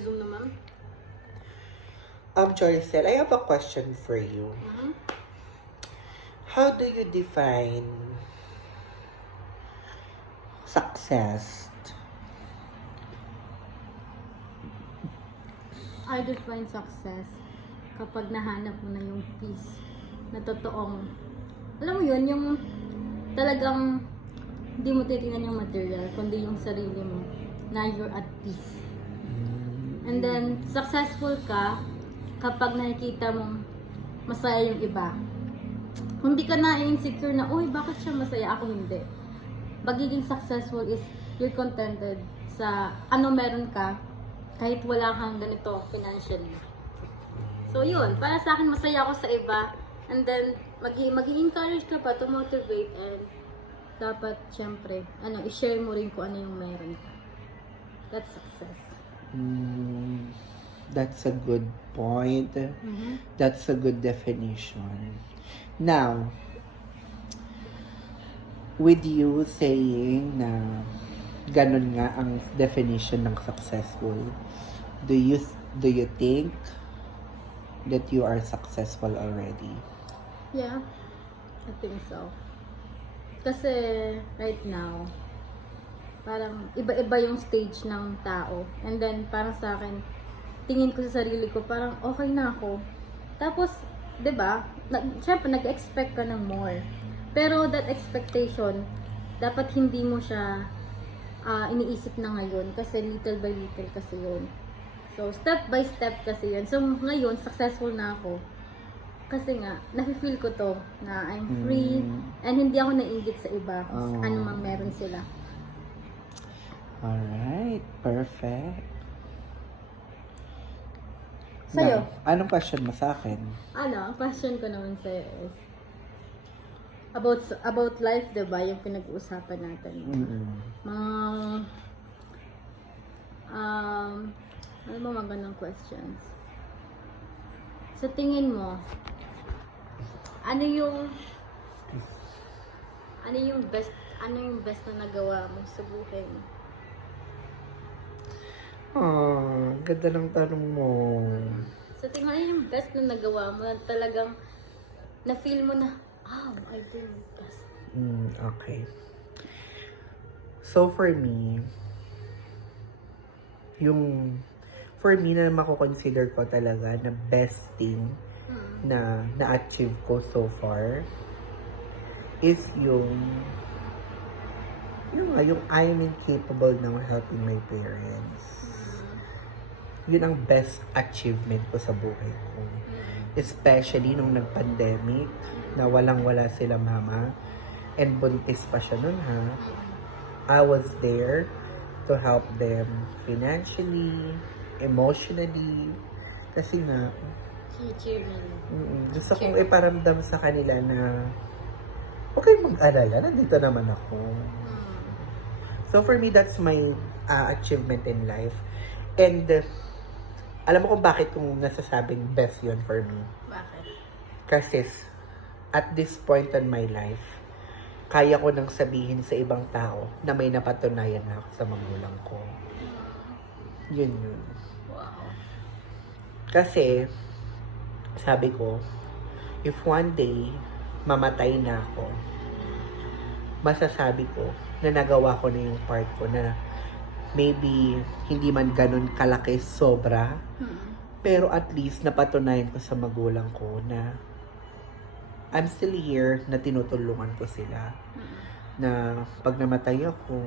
Zoom na, ma'am. Joricel, I have a question for you. How do you define success? I define success kapag nahanap mo na yung peace na totoong, alam mo yun, yung talagang hindi mo titingnan yung material, kundi yung sarili mo, na you're at peace. And then, successful ka kapag nakikita mong masaya yung iba. Kung di ka na insecure na, uy, bakit siya masaya, ako hindi. Pagiging successful is you're contented sa ano meron ka, kahit wala kang ganito financially. So yun, para sa akin masaya ako sa iba, and then mag-i-encourage ka pa to motivate, and dapat syempre, i-share mo rin kung ano yung meron ka. That's success. That's a good point. That's a good definition. Now, with you saying na ganun nga ang definition ng successful, do you think that you are successful already? Yeah, I think so. Kasi right now, parang iba-iba yung stage ng tao. And then parang sa akin, tingin ko sa sarili ko, parang okay na ako. Tapos, 'di ba? Syempre nag-expect ka ng more. Pero that expectation, dapat hindi mo siya iniisip na ngayon kasi little by little kasi yun. So, step by step kasi yun. So, ngayon, successful na ako. Kasi nga, nafe-feel ko to na I'm free and hindi ako naiingit sa iba kung ano mang meron sila. Alright, perfect. Sa'yo? Now, anong question mo sa akin? Ang question ko naman sa'yo is about life, diba? Yung pinag-uusapan natin. Ano ba magandang questions? Sa tingin mo, ano yung best na nagawa mo sa buhay mo? Ganda ng tanong mo. Sa tingin mo, ano yung best na nagawa mo na talagang na-feel mo na, I did my best. Okay. So, for me na mako-consider ko talaga na best thing na na-achieve ko so far is yung I'm incapable ng helping my parents. Yun ang best achievement ko sa buhay ko. Especially nung nag-pandemic, na walang-wala sila mama, and buntis pa siya nun ha. I was there to help them financially, emotionally, kasi nga, gusto kong iparamdam sa kanila na huwag kayong mag-alala, nandito naman ako. So for me, that's my achievement in life. And alam mo kung bakit kung nasasabing best yun for me? Bakit? Kasi at this point in my life, kaya ko nang sabihin sa ibang tao na may napatunayan na ako sa magulang ko. Yun. Wow. Kasi, sabi ko, if one day, mamatay na ako, masasabi ko na nagawa ko na yung part ko na maybe hindi man ganun kalaki sobra, pero at least napatunayan ko sa magulang ko na I'm still here, na tinutulungan ko sila. Na pag namatay ako,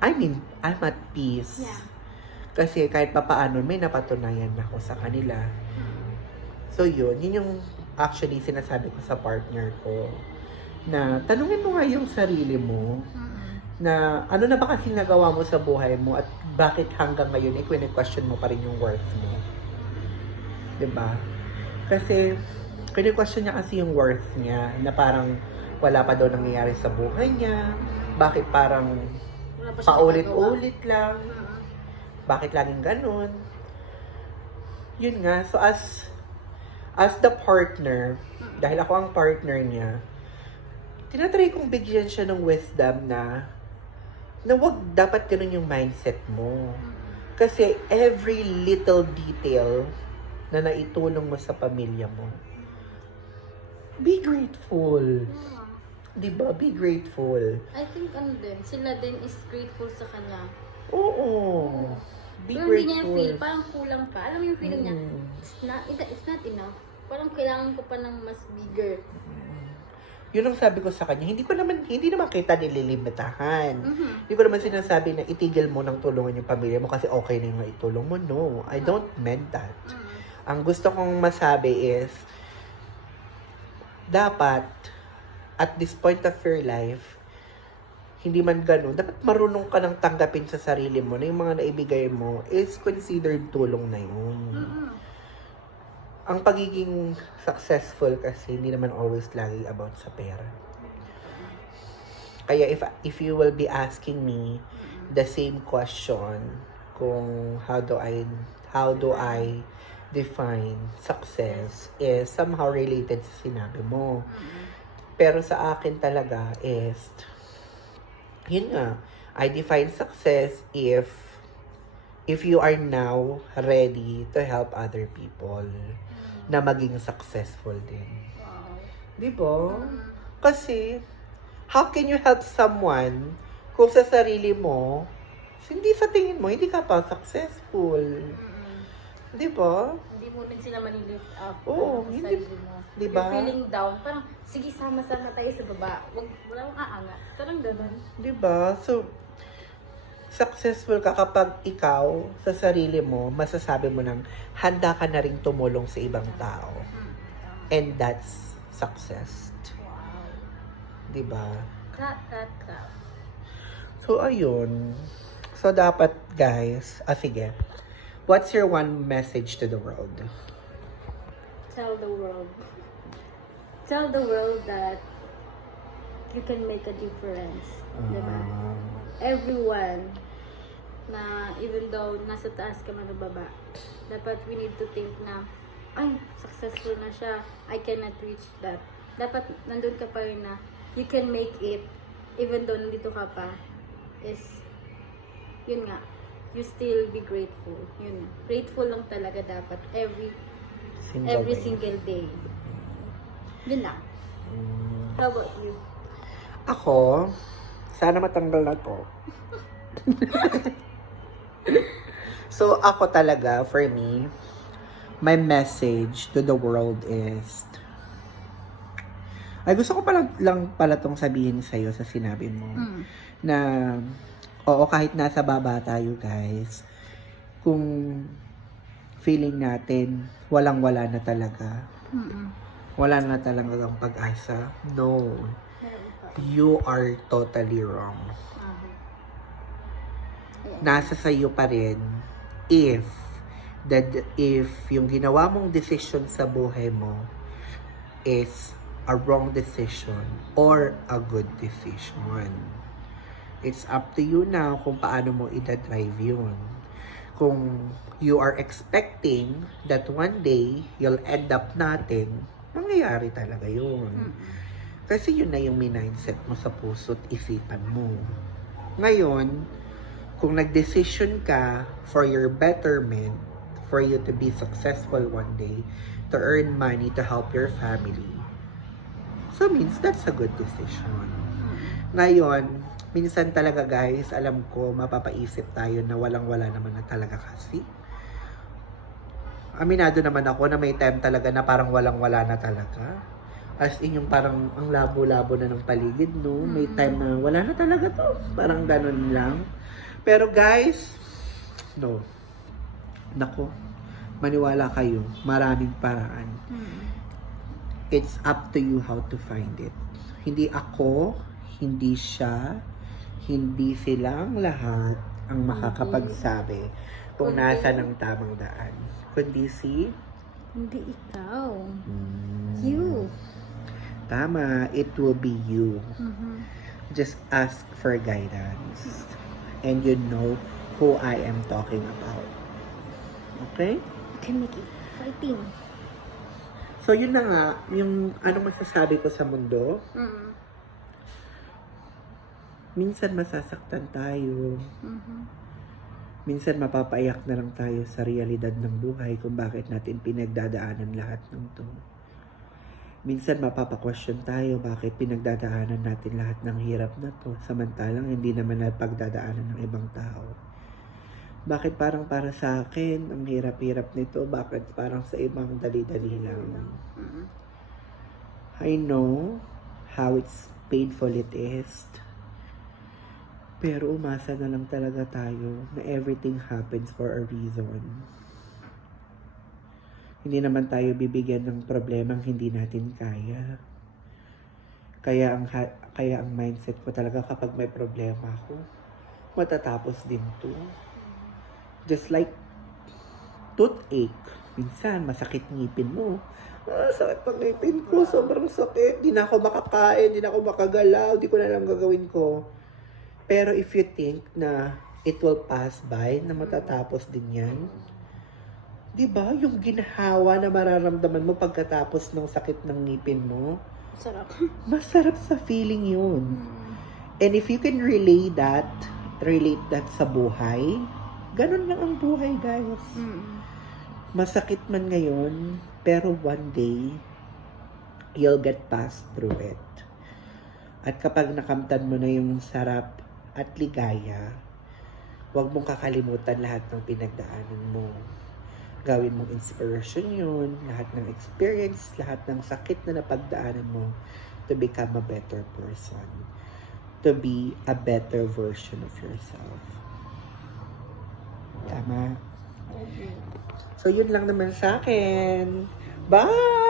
I'm at peace. Yeah. Kasi kahit papaano, may napatunayan na ako sa kanila. So yun yung actually sinasabi ko sa partner ko. Na tanungin mo nga yung sarili mo. Na ano na ba kasi nagawa mo sa buhay mo at bakit hanggang ngayon question mo pa rin yung worth mo. 'Di ba? Kasi question niya kasi yung worth niya na parang wala pa daw nangyayari sa buhay niya. Bakit parang paulit-ulit lang? Bakit laging ganun? Yun nga. So as the partner, dahil ako ang partner niya, tinatry kong bigyan siya ng wisdom na wag dapat ganun yung mindset mo. Kasi every little detail na naitulong mo sa pamilya mo, be grateful. Yeah. Diba? Be grateful. I think sila din is grateful sa kanya. Oo. Be Pero hindi niya grateful. feel, parang kulang pa. Alam mo yung feeling niya, Mm. it's not enough. Parang kailangan ko pa ng mas bigger. Yun ang sabi ko sa kanya, hindi naman kita nililimitahan. Mhm. Hindi ko naman sinasabi na itigil mo ng tulungan yung pamilya mo kasi okay na yung itulong mo. No, I don't meant that. Ang gusto kong masabi is, dapat, at this point of your life, hindi man ganun, dapat marunong ka nang tanggapin sa sarili mo na yung mga naibigay mo is considered tulong na yun. Mhm. Ang pagiging successful kasi hindi naman always lagi about sa pera. Kaya if you will be asking me the same question kung how do I define success is somehow related sa sinabi mo. Pero sa akin talaga is yun nga, I define success if you are now ready to help other people na maging successful din. Wow. Di ba? Kasi, how can you help someone kung sa sarili mo, hindi sa tingin mo, hindi ka pa successful? Di ba? Hindi mo din sila manilift up. Oo, sa hindi- sarili mo. di ba? You're feeling down. Parang, sige, sama-sama tayo sa baba. Wala akong aangat. Parang ganun. Di ba? So, successful ka kapag ikaw, sa sarili mo, masasabi mo nang handa ka na rin tumulong sa ibang tao. And that's success. Wow. Di ba? Clap. So, ayun. So, dapat, guys, sige. What's your one message to the world? Tell the world. Tell the world that you can make a difference. Diba? Everyone na even though nasa taas ka man o baba, dapat we need to think na, ay, successful na siya. I cannot reach that. Dapat nandun ka pa rin na you can make it even though nandito ka pa is, yun nga, you still be grateful. Yun. Grateful lang talaga dapat every Day. single day. Yun lang. How about you? Ako, sana matanggal na to. So, ako talaga, for me, my message to the world is, ay gusto ko lang pala tong sabihin sa'yo sa sinabi mo, na, oo, kahit nasa baba tayo, guys, kung feeling natin, walang-wala na talaga, wala na talagang pag-asa, no, you are totally wrong. Nasa sa'yo pa rin if yung ginawa mong decision sa buhay mo is a wrong decision or a good decision. It's up to you now kung paano mo i-drive yun. Kung you are expecting that one day you'll end up nothing, mangyayari talaga yun. Kasi yun na yung mindset mo sa puso't isipan mo. Ngayon, kung nag-decision ka for your betterment, for you to be successful one day, to earn money to help your family, so means that's a good decision. Ngayon, minsan talaga guys, alam ko, mapapaisip tayo na walang-wala naman na talaga kasi. Aminado naman ako na may time talaga na parang walang-wala na talaga. As in yung parang ang labo-labo na ng paligid, no? May time na wala na talaga to. Parang ganun lang. Pero guys, no. Nako, maniwala kayo. Maraming paraan. It's up to you how to find it. Hindi ako, hindi siya, hindi silang lahat ang makakapagsabi kung nasa ng tamang daan. Kundi si... Hindi ikaw. You. Tama, it will be you. Just ask for guidance. And you know who I am talking about. Okay? You can make it. Fighting. So, yun na nga, yung anong masasabi ko sa mundo, minsan masasaktan tayo. Minsan mapapaiyak na lang tayo sa realidad ng buhay kung bakit natin pinagdadaanan lahat ng to. Minsan mapapa-question tayo bakit pinagdadaanan natin lahat ng hirap na to samantalang hindi naman na pagdadaanan ng ibang tao. Bakit parang para sa akin ang hirap-hirap nito, bakit parang sa ibang dali-dali lang. I know how it's painful it is. Pero umasa na lang talaga tayo na everything happens for a reason. Hindi naman tayo bibigyan ng problemang hindi natin kaya. Kaya ang mindset ko talaga kapag may problema ako, matatapos din to. Just like toothache. Minsan, masakit ngipin mo. Sakit pang ngipin ko. Sobrang sakit. Di na ako makakain. Di na ako makagalaw. Di ko na alam gagawin ko. Pero if you think na it will pass by, na matatapos din yan, di ba? Yung ginhawa na mararamdaman mo pagkatapos ng sakit ng ngipin mo, Sarap. masarap sa feeling yun. And if you can relate that sa buhay, ganun lang ang buhay, guys. Masakit man ngayon, pero one day, you'll get past through it. At kapag nakamtan mo na yung sarap at ligaya, huwag mong kakalimutan lahat ng pinagdaanan mo. Gawin mong inspiration yun, lahat ng experience, lahat ng sakit na napagdaanan mo to become a better person. To be a better version of yourself. Tama? So, yun lang naman sa akin. Bye!